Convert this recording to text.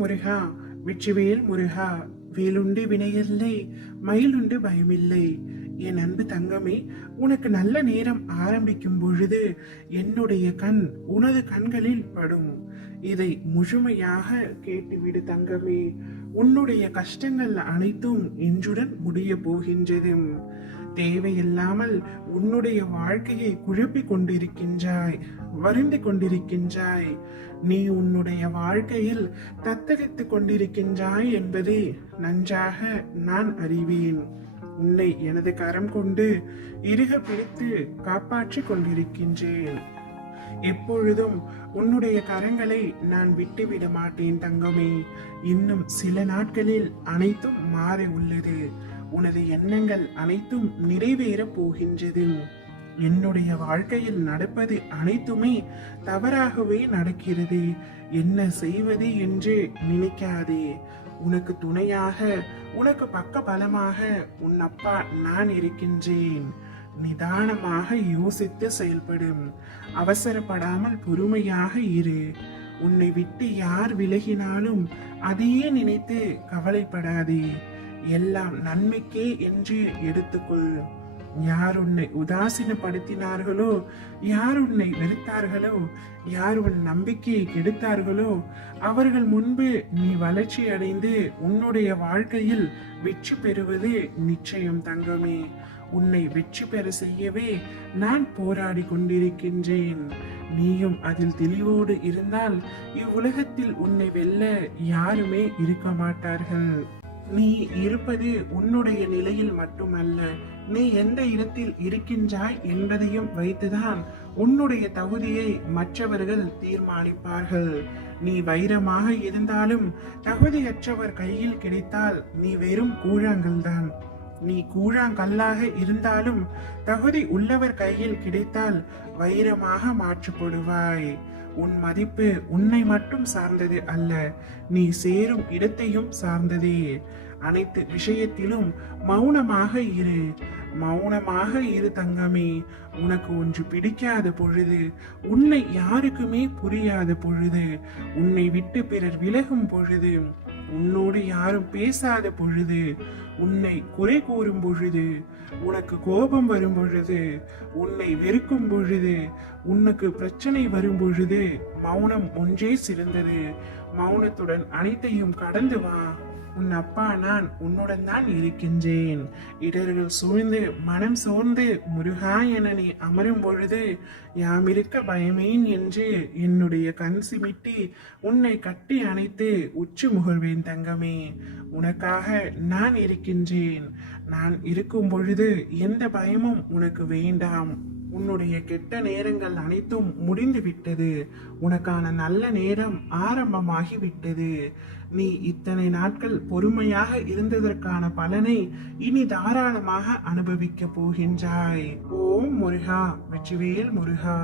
முருகா, வெற்றிவேல் முருகா. வேலுண்டு வினையில்லை, மயிலுண்டு பயமில்லை. என் அன்பு தங்கமே, உனக்கு நல்ல நேரம் ஆரம்பிக்கும் பொழுது என்னுடைய கண் உனது கண்களில் படும். இதை முழுமையாக கேட்டுவிடு தங்கமே. உன்னுடைய கஷ்டங்கள் அனைத்தும் இன்றுடன் முடிய போகின்றது. தேவையில்லாமல் உன்னுடைய வாழ்க்கையை குழப்பிக் கொண்டிருக்கின்றாய், வருந்தி கொண்டிருக்கின்றாய். நீ உன்னுடைய வாழ்க்கையில் தத்தளித்துக் கொண்டிருக்கின்றாய் என்பதை நன்றாக நான் அறிவேன். உன்னை எனது கரம் கொண்டு இறுக பிடித்து காப்பாற்றிக் கொண்டிருக்கின்றேன். எப்பொழுதும் உன்னுடைய கரங்களை நான் விட்டுவிட மாட்டேன் தங்கமே. இன்னும் சில நாட்களில் அனைத்தும் மாற உள்ளது. உனது எண்ணங்கள் அனைத்தும் நிறைவேற போகின்றது. என்னுடைய வாழ்க்கையில் நடப்பது அனைத்துமே தவறாகவே நடக்கிறது. என்ன செய்வது என்று நினைக்காதே. உனக்கு துணையாக, உனக்கு பக்க பலமாக உன் அப்பா நான் இருக்கின்றேன். நிதானமாக யோசித்து செயல்படும். அவசரப்படாமல் பொறுமையாக இரு. உன்னை விட்டு யார் விலகினாலும் அதையே நினைத்து கவலைப்படாதே. எல்லாம் நன்மைக்கே என்று எடுத்துக்கொள். யார் உன்னை உதாசீனப்படுத்தினார்களோ, யார் உன்னை வெறுத்தார்களோ, யார் உன் நம்பிக்கையை கெடுத்தார்களோ, அவர்கள் முன்பு நீ வளர்ச்சி அடைந்து உன்னுடைய வாழ்க்கையில் வெற்றி பெறுவது நிச்சயம் தங்கமே. உன்னை வெற்றி பெற செய்யவே நான் போராடி கொண்டிருக்கின்றேன். நீயும் அதில் தெளிவோடு இருந்தால் இவ்வுலகத்தில் உன்னை வெல்ல யாருமே இருக்க மாட்டார்கள். நீ இருப்பது உன்னுடைய நிலையில் மட்டுமல்ல, நீ எந்த இடத்தில் இருக்கின்றாய் என்பதையும் வைத்துதான் உன்னுடைய தகுதியை மற்றவர்கள் தீர்மானிப்பார்கள். நீ வைரமாக இருந்தாலும் தகுதியற்றவர் கையில் கிடைத்தால் நீ வெறும் கூழாங்கல் தான். நீ கூழாங்கல்லாக இருந்தாலும் தகுதி உள்ளவர் கையில் கிடைத்தால் வைரமாக மாற்றப்படுவாய். உன் மதிப்பு உன்னை மட்டும் சார்ந்தது அல்ல, நீ சேரும் இடத்தையும் சார்ந்ததே. அனைத்து விஷயத்திலும் மௌனமாக இரு. மௌனமாக இரு தங்கமே. உனக்கு ஒன்று பிடிக்காத பொழுது, உன்னை யாருக்குமே புரியாத பொழுது, உன்னை விட்டு பிறர் விலகும் பொழுது, உன்னோடு யாரும் பேசாத பொழுது, உன்னை குறை கூறும் பொழுது, உனக்கு கோபம் வரும் பொழுது, உன்னை வெறுக்கும் பொழுது, உனக்கு பிரச்சனை வரும் பொழுது மௌனம் ஒன்றே சிறந்தது. மௌனத்துடன் அனைத்தையும் கடந்து வா. உன் அப்பா நான் உன்னுடன் தான் இருக்கின்றேன். இடர்கள் சூழ்ந்து மனம் சோர்ந்து முருகா என நீ அமரும் பொழுது யாம் இருக்க பயமேன் என்று என்னுடைய கண் சிமிட்டி உன்னை கட்டி அணைத்து உச்சி முகழ்வேன் தங்கமே. உனக்காக நான் இருக்கின்றேன். நான் இருக்கும் பொழுது எந்த பயமும் உனக்கு வேண்டாம். உன்னுடைய கெட்ட நேரங்கள் அனைத்தும் முடிந்து விட்டது. உனக்கான நல்ல நேரம் ஆரம்பமாகி விட்டது. நீ இத்தனை நாட்கள் பொறுமையாக இருந்ததற்கான பலனை இனி தாராளமாக அனுபவிக்க போகின்றாய். ஓம் முருகா, வெற்றிவேல் முருகா.